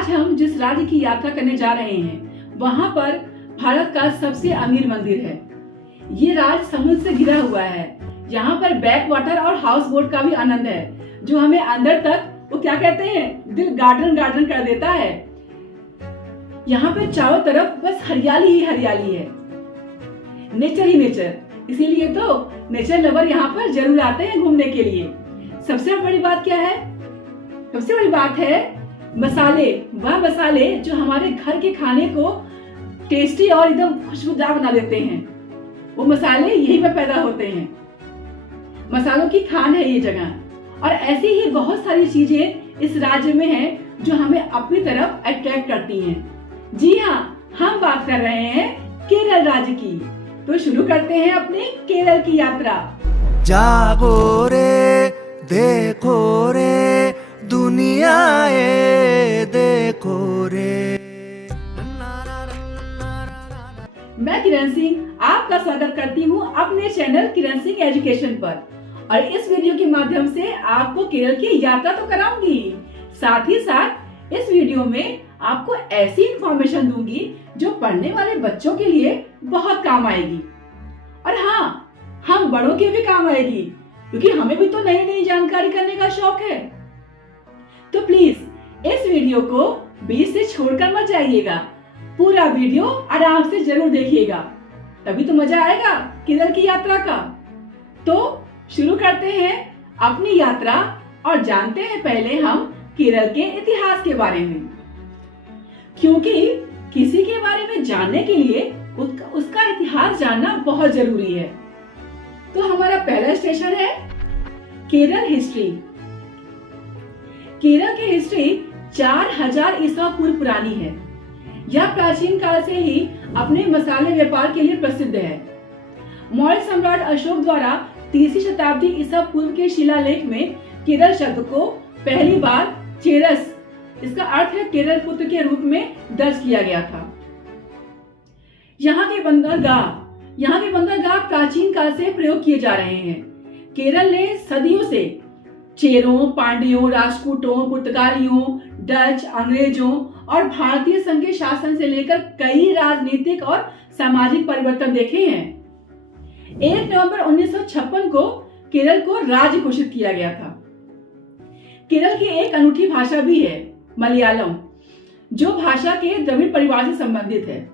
आज हम जिस राज्य की यात्रा करने जा रहे हैं वहां पर भारत का सबसे अमीर मंदिर है। ये राज्य समुद्र से घिरा हुआ है। यहाँ पर बैक वाटर और हाउस बोट का भी आनंद है जो हमें अंदर तक वो क्या कहते हैं दिल गार्डन गार्डन कर देता है। यहाँ पे चारों तरफ बस हरियाली ही हरियाली है, नेचर ही नेचर। इसीलिए तो नेचर लवर यहाँ पर जरूर आते हैं घूमने के लिए। सबसे बड़ी बात क्या है? सबसे बड़ी बात है मसाले। वह मसाले जो हमारे घर के खाने को टेस्टी और एकदम खुशबूदार बना देते हैं, वो मसाले यहीं पर पैदा होते हैं। मसालों की खान है ये जगह। और ऐसी ही बहुत सारी चीजें इस राज्य में हैं जो हमें अपनी तरफ अट्रैक्ट करती हैं। जी हाँ, हम बात कर रहे हैं केरल राज्य की। तो शुरू करते हैं अपनी केरल की यात्रा। जागो रे देखो रे दुनिया ये देखो रे। मैं किरण सिंह आपका स्वागत करती हूँ अपने चैनल किरण सिंह एजुकेशन पर। और इस वीडियो के माध्यम से आपको केरल की यात्रा तो कराऊंगी, साथ ही साथ इस वीडियो में आपको ऐसी इंफॉर्मेशन दूंगी जो पढ़ने वाले बच्चों के लिए बहुत काम आएगी। और हाँ, हम बड़ों के भी काम आएगी, क्योंकि हमें भी तो नई नई जानकारी करने का शौक है। तो प्लीज इस वीडियो को बीच से छोड़कर मत जाइएगा, पूरा वीडियो आराम से जरूर देखिएगा, तभी तो मजा आएगा केरल की यात्रा का। तो शुरू करते हैं अपनी यात्रा और जानते हैं पहले हम केरल के इतिहास के बारे में, क्योंकि किसी के बारे में जानने के लिए उसका इतिहास जानना बहुत जरूरी है। तो हमारा पहला स्टेशन है केरल हिस्ट्री। केरल की हिस्ट्री 4000 ईसा पूर्व पुरानी है। यह प्राचीन काल से ही अपने मसाले व्यापार के लिए प्रसिद्ध है। मौर्य सम्राट अशोक द्वारा 3वीं शताब्दी ईसा पूर्व के शिलालेख में केरल शब्द को पहली बार चेरस, इसका अर्थ है केरल पुत्र के रूप में दर्ज किया गया था। यहाँ के बंदरगाह प्राचीन काल से प्रयोग किए जा रहे हैं। केरल ने सदियों से चेरों, पांड्यों, राजपूतों, पुर्तगालियों, डच, अंग्रेजों और भारतीय संघ के शासन से लेकर कई राजनीतिक और सामाजिक परिवर्तन देखे हैं। 1 नवंबर 1956 को केरल को राज्य घोषित किया गया था। केरल की एक अनूठी भाषा भी है, मलयालम, जो भाषा के द्रविड़ परिवार से संबंधित है।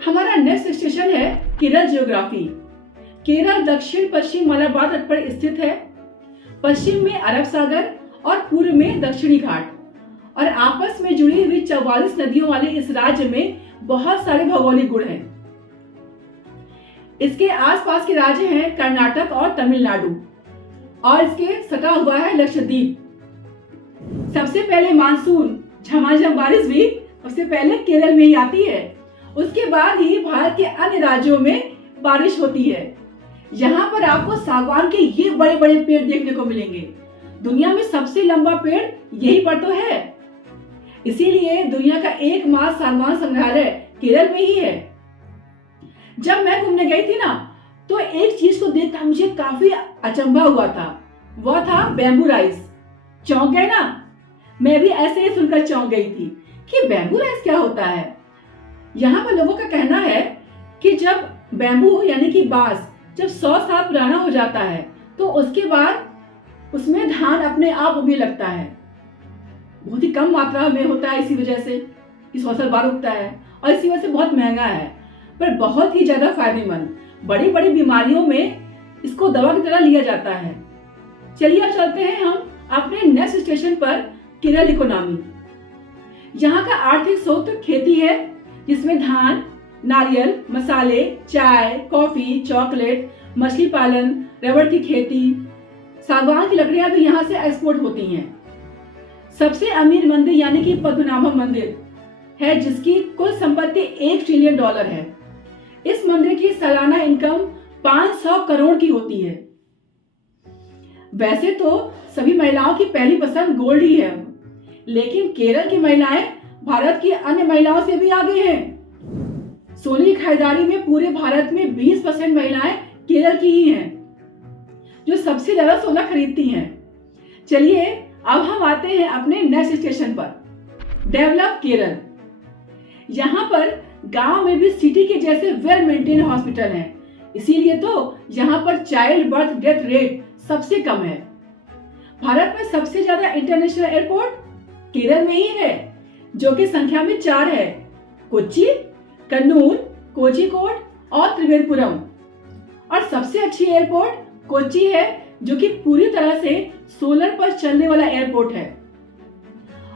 हमारा नेक्स्ट स्टेशन है केरल ज्योग्राफी। केरल दक्षिण पश्चिम मलबार तट पर स्थित है। पश्चिम में अरब सागर और पूर्व में दक्षिणी घाट और आपस में जुड़ी हुई 44 नदियों वाले इस राज्य में बहुत सारे भौगोलिक गुण हैं। इसके आसपास के राज्य हैं कर्नाटक और तमिलनाडु, और इसके सटा हुआ है लक्षद्वीप। सबसे पहले मानसून झमाझम बारिश भी सबसे पहले केरल में ही आती है। उसके बाद ही भारत के अन्य राज्यों में बारिश होती है। यहाँ पर आपको सागवान के ये बड़े बड़े पेड़ देखने को मिलेंगे। दुनिया में सबसे लंबा पेड़ यही पर तो है, इसीलिए दुनिया का एकमात्र सागवान संग्रहालय केरल में ही है। जब मैं घूमने गई थी ना, तो एक चीज को देखकर मुझे काफी अचंभा हुआ था। वह था बैम्बू राइस। चौंक गए ना? मैं भी ऐसे ही सुनकर चौंक गई थी कि बैम्बू राइस क्या होता है। यहाँ पर लोगों का कहना है कि जब बैम्बू यानी कि बांस जब 100 साल पुराना हो जाता है तो उसके बाद उसमें धान अपने आप उगने लगता है। बहुत ही कम मात्रा में होता है, इसी वजह से 100 साल बाद उगता है और इसी वजह से बहुत महंगा है, पर बहुत ही ज्यादा फायदेमंद। बड़ी बड़ी बीमारियों में इसको दवा की तरह लिया जाता है। चलिए अब चलते हैं हम अपने नेक्स्ट स्टेशन पर, केरल इकोनॉमी। यहाँ का आर्थिक स्रोत खेती है, जिसमें धान, नारियल, मसाले, चाय, कॉफी, चॉकलेट, मछली पालन, रबड़ की खेती, सागवान की लकड़ियां भी यहाँ से एक्सपोर्ट होती हैं। सबसे अमीर मंदिर यानी कि पद्मनाभम मंदिर है, जिसकी कुल संपत्ति $1 ट्रिलियन है। इस मंदिर की सालाना इनकम 500 करोड़ की होती है। वैसे तो सभी महिलाओं की पहली पसंद गोल्ड ही है, लेकिन केरल की महिलाएं भारत की अन्य महिलाओं से भी आगे हैं। सोने की खरीदारी में पूरे भारत में 20% महिलाएं केरल की ही हैं, जो सबसे ज्यादा सोना खरीदती हैं। चलिए अब हम आते हैं अपने नेक्स्ट स्टेशन पर। डेवलप केरल। यहाँ पर गांव में भी सिटी के जैसे वेल मेंटेन हॉस्पिटल हैं, इसीलिए तो यहाँ पर चाइल्ड बर्थ डेथ रेट सबसे कम है। भारत में सबसे ज्यादा इंटरनेशनल एयरपोर्ट केरल में ही है, जो कि संख्या में 4 है। कोच्चि, कन्नूर, कोझिकोड और त्रिवेंद्रपुरम। और सबसे अच्छी एयरपोर्ट कोच्चि है, जो कि पूरी तरह से सोलर पर चलने वाला एयरपोर्ट है।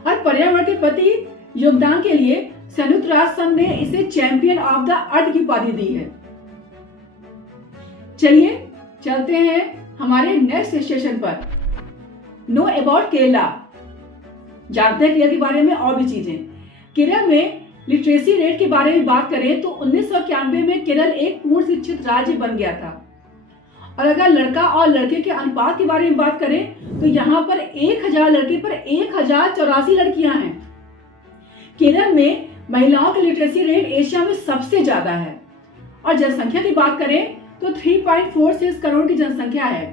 और पर्यावरण के प्रति योगदान के लिए संयुक्त राष्ट्र संघ ने इसे चैंपियन ऑफ द अर्थ की उपाधि दी है। चलिए चलते हैं हमारे नेक्स्ट स्टेशन पर। नो अबाउट केरला, जानते हैं केरल के बारे में और भी चीजें। केरल में लिटरेसी रेट के बारे में बात करें तो 1991 में केरल एक पूर्ण शिक्षित राज्य बन गया था। और अगर लड़का और लड़के के अनुपात के बारे में बात करें तो यहाँ पर 1000 लड़के पर 1084 लड़कियां हैं। केरल में महिलाओं की लिटरेसी रेट एशिया में सबसे ज्यादा है। और जनसंख्या की बात करें तो 3.46 करोड़ की जनसंख्या है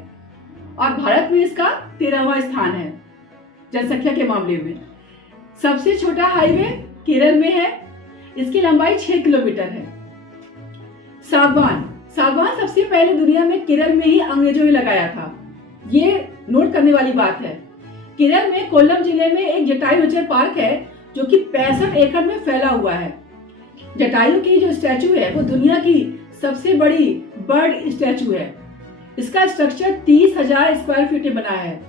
और भारत में इसका 13वां स्थान है जनसंख्या के मामले में। सबसे छोटा हाईवे केरल में है, इसकी लंबाई 6 किलोमीटर है। सागवान सबसे पहले दुनिया में केरल में ही अंग्रेजों ने लगाया था, ये नोट करने वाली बात है। केरल में कोल्लम जिले में एक जटायु नेचर पार्क है, जो कि 65 एकड़ में फैला हुआ है। जटायु की जो स्टैचू है वो दुनिया की सबसे बड़ी बर्ड स्टैचू है। इसका स्ट्रक्चर 30,000 स्क्वायर फीट में बना है।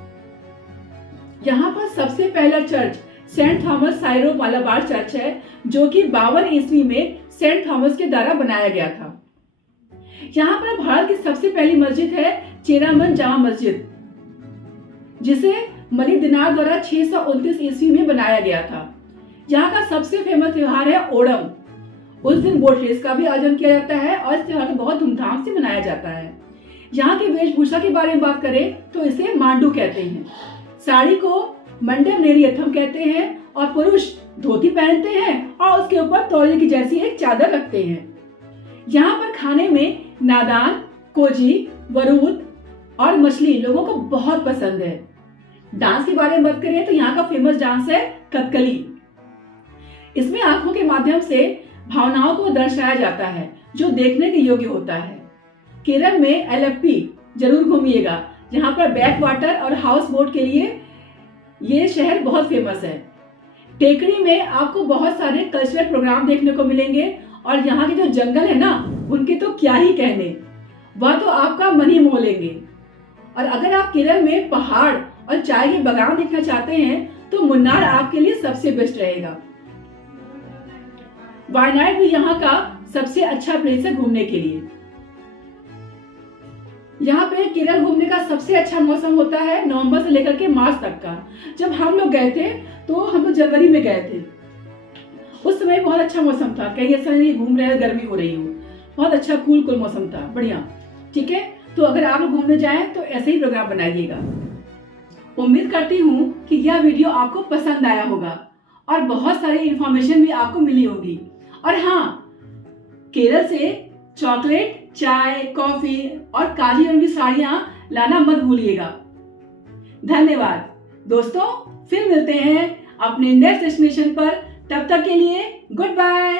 यहाँ पर सबसे पहला church Saint Thomas Syro Malabar church है, जो कि 52 ईस्वी में सेंट थॉमस के द्वारा बनाया गया था। यहाँ पर भारत की सबसे पहली मस्जिद है चेरामन जामा मस्जिद, जिसे मलिक दिनार द्वारा 629 ईस्वी में बनाया गया था। यहाँ का सबसे फेमस त्योहार है ओणम। उस दिन बोट रेस का भी आयोजन किया जाता है और इस त्योहार को बहुत धूमधाम से मनाया जाता है। यहाँ की वेशभूषा के बारे में बात करें तो इसे मांडू कहते हैं। साड़ी को मंडम नेरियथम कहते हैं और पुरुष धोती पहनते हैं और उसके ऊपर तौलिए की जैसी एक चादर रखते हैं। यहाँ पर खाने में नादान, कोजी, वरूद और मछली लोगों को बहुत पसंद है। डांस के बारे में बात करें तो यहाँ का फेमस डांस है कथकली। इसमें आंखों के माध्यम से भावनाओं को दर्शाया जाता है, जो देखने के योग्य होता है। केरल में एलेप्पी जरूर घूमिएगा, जहाँ पर बैक वाटर और हाउस बोट के लिए ये शहर बहुत फेमस है। टेकरी में आपको बहुत सारे कल्चरल प्रोग्राम देखने को मिलेंगे और यहाँ के जो जंगल है ना, उनके तो क्या ही कहने, वह तो आपका मन ही मोह लेंगे। और अगर आप केरल में पहाड़ और चाय के बागान देखना चाहते हैं तो मुन्नार आपके लिए सबसे बेस्ट रहेगा। वायनाड भी यहाँ का सबसे अच्छा प्लेस है घूमने के लिए। यहाँ पे केरल घूमने का सबसे अच्छा मौसम होता है नवंबर से लेकर के मार्च तक का। जब हम लोग गए थे तो हम लोग जनवरी में गए थे, उस समय बहुत अच्छा मौसम था, कहीं ऐसा नहीं घूम रहे हैं गर्मी हो रही हो, बहुत अच्छा कूल मौसम था, बढ़िया। ठीक है, तो अगर आप लोग घूमने जाएं तो ऐसे ही प्रोग्राम बनाइएगा। उम्मीद करती हूँ कि यह वीडियो आपको पसंद आया होगा और बहुत सारी इंफॉर्मेशन भी आपको मिली होगी। और हाँ, केरल से चॉकलेट, चाय, कॉफी और काली रंग की साड़ियां लाना मत भूलिएगा। धन्यवाद दोस्तों, फिर मिलते हैं अपने नेक्स्ट डेस्टिनेशन पर। तब तक के लिए गुड बाय।